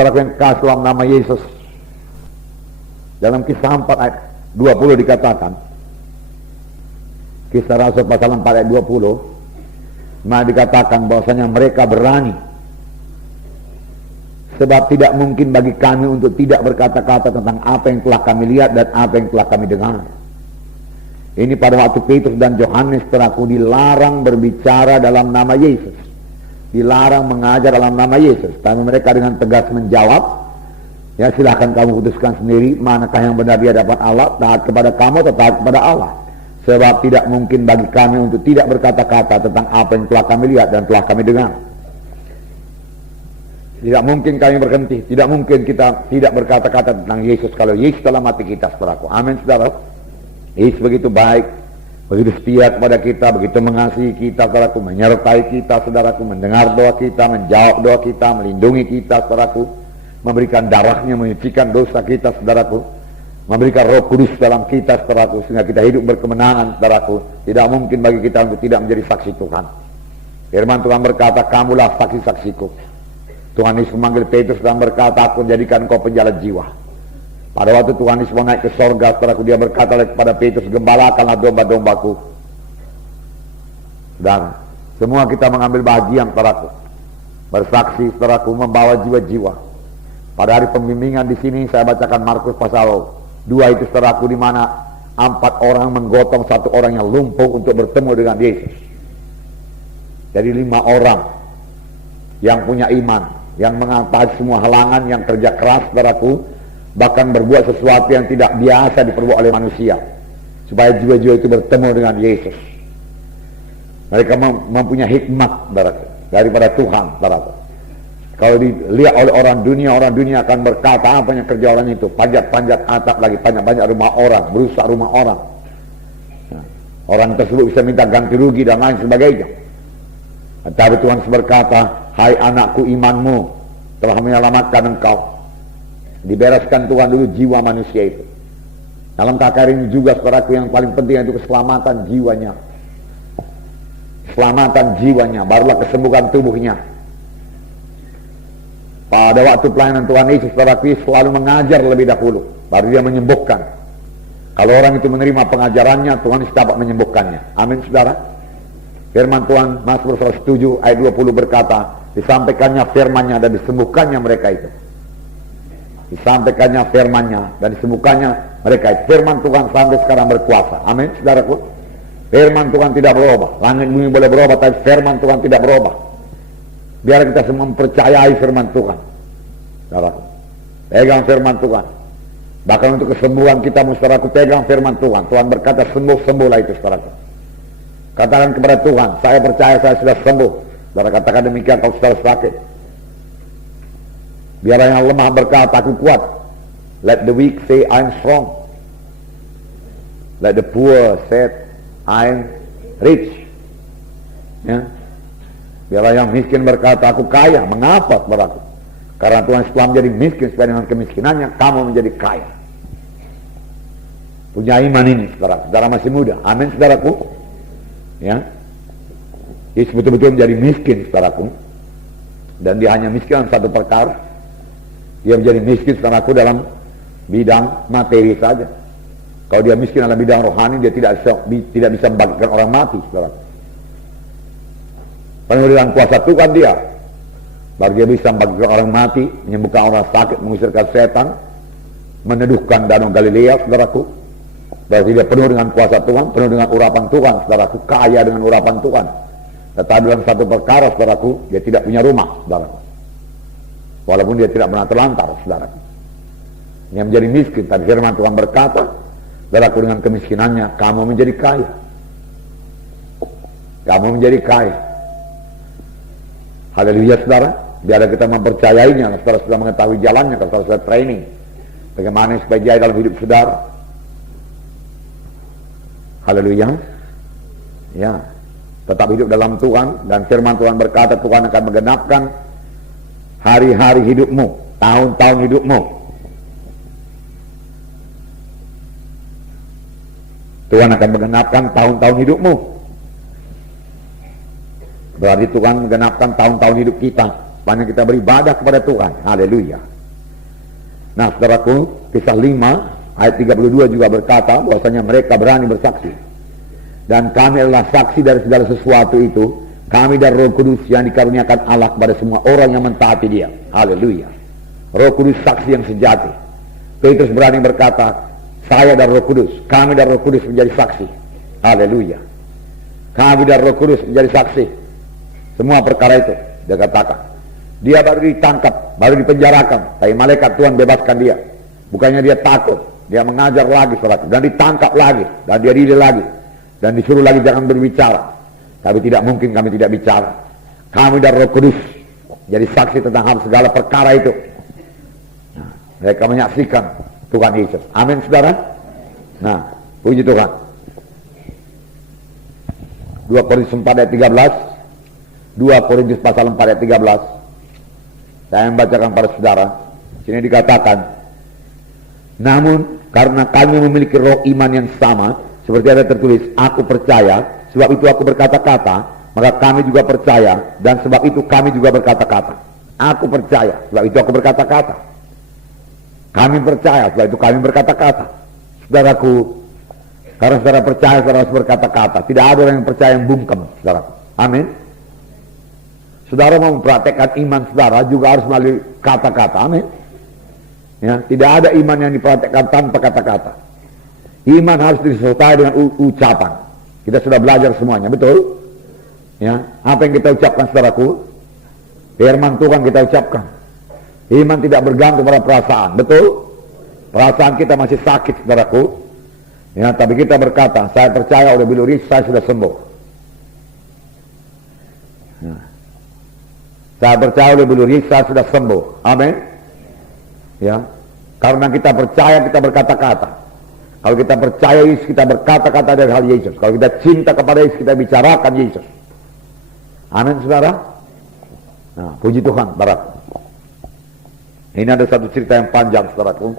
Saudaraku yang kasih dalam nama Yesus, dalam Kisah 4 ayat 20 dikatakan, Kisah Rasul pasal 4 ayat 20, maka dikatakan bahwasanya mereka berani, sebab tidak mungkin bagi kami untuk tidak berkata-kata tentang apa yang telah kami lihat dan apa yang telah kami dengar. Ini pada waktu Petrus dan Yohanes saudaraku dilarang berbicara dalam nama Yesus, dilarang mengajar dalam nama Yesus, tapi mereka dengan tegas menjawab, ya silahkan kamu putuskan sendiri manakah yang benar di hadapan Allah, taat kepada kamu atau taat kepada Allah. Sebab tidak mungkin bagi kami untuk tidak berkata-kata tentang apa yang telah kami lihat dan telah kami dengar. Tidak mungkin kami berhenti, tidak mungkin kita tidak berkata-kata tentang Yesus kalau Yesus dalam hati kita, saudaraku. Amin, saudara. Yesus begitu baik, begitu setia kepada kita, begitu mengasihi kita, saudaraku, menyertai kita, saudaraku, mendengar doa kita, menjawab doa kita, melindungi kita, saudaraku, memberikan darahnya, menyucikan dosa kita, saudaraku, memberikan Roh Kudus dalam kita, saudaraku, sehingga kita hidup berkemenangan, saudaraku. Tidak mungkin bagi kita untuk tidak menjadi saksi Tuhan. Firman Tuhan berkata, kamulah saksi-saksiku. Tuhan Yesus memanggil Petrus dan berkata, aku jadikan kau penjala jiwa. Pada waktu Tuhan Yesus mau naik ke sorga, saudaraku, dia berkata kepada Petrus, gembalakanlah domba-dombaku. Dan semua kita mengambil bagian, saudaraku, bersaksi, saudaraku, membawa jiwa-jiwa. Pada hari pembimbingan di sini saya bacakan Markus pasal 2 itu, saudaraku, di mana 4 orang menggotong 1 orang yang lumpuh untuk bertemu dengan Yesus. Jadi 5 orang yang punya iman, yang mengatasi semua halangan, yang kerja keras, saudaraku, bahkan berbuat sesuatu yang tidak biasa diperbuat oleh manusia, supaya jiwa-jiwa itu bertemu dengan Yesus. Mereka mempunyai hikmat, saudaraku, daripada Tuhan, saudaraku. Kalau dilihat oleh orang dunia akan berkata, apa yang kerja orang itu? Panjat-panjat atap lagi, panjat-panjat rumah orang, merusak rumah orang. Nah, orang tersebut bisa minta ganti rugi dan lain sebagainya. Tapi Tuhan berkata, hai anakku, imanmu telah menyelamatkan engkau. Dibereskan Tuhan dulu jiwa manusia itu. Dalam takar ini juga, saudaraku, yang paling penting itu keselamatan jiwanya. Keselamatan jiwanya, barulah kesembuhan tubuhnya. Pada waktu pelayanan Tuhan Yesus, saudaraku, selalu mengajar lebih dahulu, baru dia menyembuhkan. Kalau orang itu menerima pengajarannya, Tuhan Yesus dapat menyembuhkannya. Amin, saudara. Firman Tuhan Mazmur 107 ayat 20 berkata, disampaikannya firman-Nya dan disembuhkannya mereka itu. Disampaikannya firman-Nya dan disembuhkannya mereka itu. Firman Tuhan sampai sekarang berkuasa. Amin, saudaraku. Firman Tuhan tidak berubah. Langit bumi boleh berubah, tapi firman Tuhan tidak berubah. Biar kita semua mempercayai firman Tuhan, saudaraku. Pegang firman Tuhan. Bahkan untuk kesembuhan kita, saudaraku, pegang firman Tuhan. Tuhan berkata, sembuh-sembuhlah itu, saudaraku. Katakan kepada Tuhan, saya percaya saya sudah sembuh. Saudara katakan demikian kalau sudah sakit. Biar yang lemah berkata, aku kuat. Let the weak say, I'm strong. Let the poor say, I'm rich. Ya. Biarlah yang miskin berkata, aku kaya. Mengapa, saudaraku? Karena Tuhan setelah menjadi miskin, supaya dengan kemiskinannya kamu menjadi kaya. Punya iman ini, saudara. Saudara masih muda. Amin, saudaraku. Ya. Yesus betul-betul menjadi miskin, saudaraku. Dan dia hanya miskin dalam satu perkara. Dia menjadi miskin, saudaraku, dalam bidang materi saja. Kalau dia miskin dalam bidang rohani, dia tidak bisa membagikan orang mati, saudaraku. Penuh dengan kuasa Tuhan dia, baru dia bisa membagikan orang mati, menyembuhkan orang sakit, mengusirkan setan, meneduhkan danau Galilea, saudaraku. Berarti dia penuh dengan kuasa Tuhan, penuh dengan urapan Tuhan, saudaraku, kaya dengan urapan Tuhan. Tetapi dalam satu perkara, saudaraku, dia tidak punya rumah, saudaraku. Walaupun dia tidak pernah terlantar, saudaraku. Dia menjadi miskin, tapi firman Tuhan berkata, saudaraku, dengan kemiskinannya kamu menjadi kaya. Kamu menjadi kaya. Haleluya, saudara. Biar kita mempercayainya, saudara sudah mengetahui jalannya, saudara sudah training bagaimana supaya jaya dalam hidup saudara. Haleluya. Ya, tetap hidup dalam Tuhan, dan firman Tuhan berkata Tuhan akan menggenapkan hari-hari hidupmu, tahun-tahun hidupmu. Tuhan akan menggenapkan tahun-tahun hidupmu. Berarti Tuhan menggenapkan tahun-tahun hidup kita, supaya kita beribadah kepada Tuhan. Haleluya. Nah, saudaraku, kisah 5 ayat 32 juga berkata bahwasanya mereka berani bersaksi. Dan kami adalah saksi dari segala sesuatu itu. Kami dan Roh Kudus yang dikaruniakan Allah kepada semua orang yang mentaati Dia. Haleluya. Roh Kudus saksi yang sejati. Petrus berani berkata, saya dan Roh Kudus, kami dan Roh Kudus menjadi saksi. Haleluya. Kami dan Roh Kudus menjadi saksi. Semua perkara itu dia katakan. Dia baru ditangkap, baru dipenjarakan, tapi malaikat Tuhan bebaskan dia. Bukannya dia takut, dia mengajar lagi saudara, dan ditangkap lagi, dan dia diri lagi, dan disuruh lagi jangan berbicara. Tapi tidak mungkin kami tidak bicara. Kami dan Roh Kudus jadi saksi tentang hal segala perkara itu. Nah, mereka menyaksikan Tuhan Yesus. Amin saudara. Nah, puji Tuhan. 2 Korintus 4 ayat 13. 2 Korintus pasal 4 ayat 13. Saya membacakan pada saudara. Sini dikatakan, namun karena kami memiliki roh iman yang sama, seperti ada tertulis, aku percaya, sebab itu aku berkata-kata, maka kami juga percaya, dan sebab itu kami juga berkata-kata. Aku percaya, sebab itu aku berkata-kata. Kami percaya, sebab itu kami berkata-kata. Saudaraku, karena saudara percaya, saudara harus berkata-kata. Tidak ada orang yang percaya yang bungkam, saudaraku. Amin. Saudara mau mempraktekkan iman saudara juga harus melalui kata-kata. Amin. Ya, tidak ada iman yang dipraktekkan tanpa kata-kata. Iman harus disertai dengan ucapan. Kita sudah belajar semuanya, betul? Ya, apa yang kita ucapkan saudaraku? Firman Tuhan kita ucapkan. Iman tidak bergantung pada perasaan, betul? Perasaan kita masih sakit saudaraku. Ya, tapi kita berkata, saya percaya oleh bilur Yesus saya sudah sembuh. Nah, saya percaya oleh bilur Yesus saya sudah sembuh. Amin. Ya, karena kita percaya kita berkata-kata. Kalau kita percaya Yesus, kita berkata-kata dari hal Yesus. Kalau kita cinta kepada Yesus, kita bicarakan Yesus. Amin, saudara. Nah, puji Tuhan, barat. Ini ada satu cerita yang panjang, saudaraku.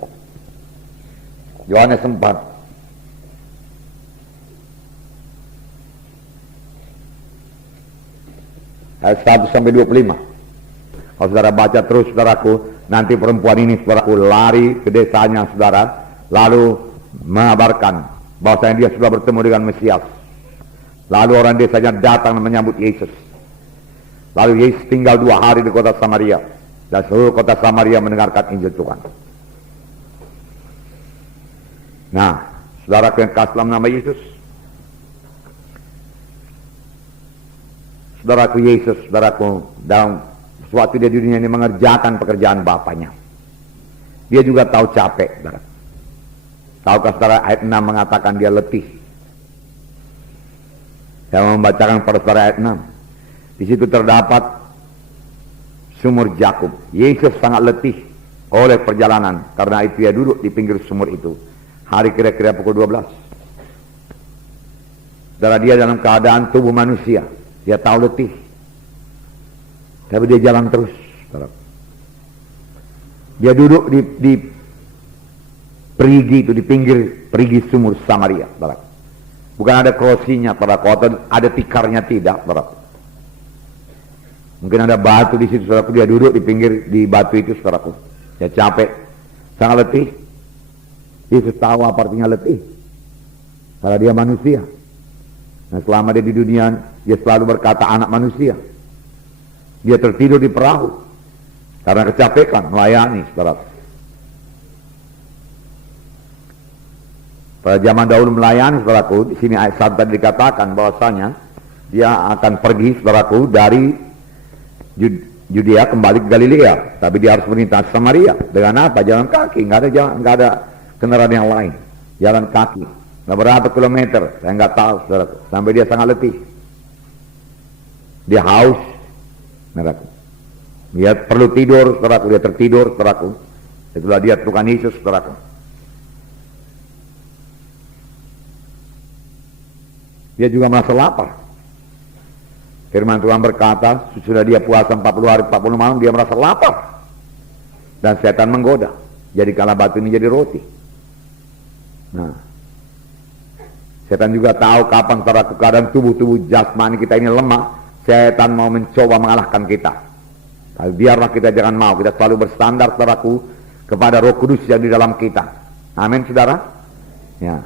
Yohanes 4. Ayat 1 sampai 25. Kalau saudara baca terus, saudaraku, nanti perempuan ini, saudaraku, lari ke desanya, saudara, lalu mengabarkan bahwasanya dia sudah bertemu dengan Mesias. Lalu orang desanya datang menyambut Yesus. Lalu Yesus tinggal 2 hari di kota Samaria, dan seluruh kota Samaria mendengarkan Injil Tuhan. Nah, saudaraku yang kasih dalam nama Yesus, saudaraku Yesus, saudaraku, dalam suatu dia di dunia ini mengerjakan pekerjaan Bapaknya. Dia juga tahu capek, saudara. Tahukah saudara ayat 6 mengatakan dia letih. Saya membacakan pada saudara ayat 6. Di situ terdapat sumur Jakub. Yesus sangat letih oleh perjalanan. Karena itu dia duduk di pinggir sumur itu. Hari kira-kira pukul 12. Saudara, dia dalam keadaan tubuh manusia. Dia tahu letih. Tapi dia jalan terus. Saudara. Dia duduk di perigi itu, di pinggir perigi sumur Samaria, saudara. Bukan ada krosinya, saudara, atau ada tikarnya, tidak, saudara. Mungkin ada batu di situ, saudara. Dia duduk di pinggir, di batu itu, saudara. Dia capek, sangat letih. Yesus tahu apa artinya letih, karena dia manusia. Nah, selama dia di dunia, dia selalu berkata anak manusia. Dia tertidur di perahu karena kecapekan melayani, saudara. Pada zaman dahulu melayani, saudaraku, di sini ayat 1 tadi dikatakan bahwasanya dia akan pergi, saudaraku, dari Yudea kembali ke Galilea, tapi dia harus melintasi Samaria. Dengan apa? Jalan kaki, nggak ada kendaraan yang lain. Jalan kaki, nggak berapa kilometer, saya nggak tahu, saudaraku. Sampai dia sangat letih, dia haus, saudaraku. Dia perlu tidur, saudaraku. Dia tertidur, saudaraku. Itulah dia Tuhan Yesus, saudaraku. Dia juga merasa lapar. Firman Tuhan berkata, sudah dia puasa 40 hari 40 malam, dia merasa lapar. Dan setan menggoda. Jadi kala batu ini jadi roti. Nah, setan juga tahu kapan keadaan tubuh jasmani kita ini lemah. Setan mau mencoba mengalahkan kita. Tapi biarlah kita jangan mau. Kita selalu bersandar, saudaraku, kepada Roh Kudus yang di dalam kita. Amin, saudara. Ya.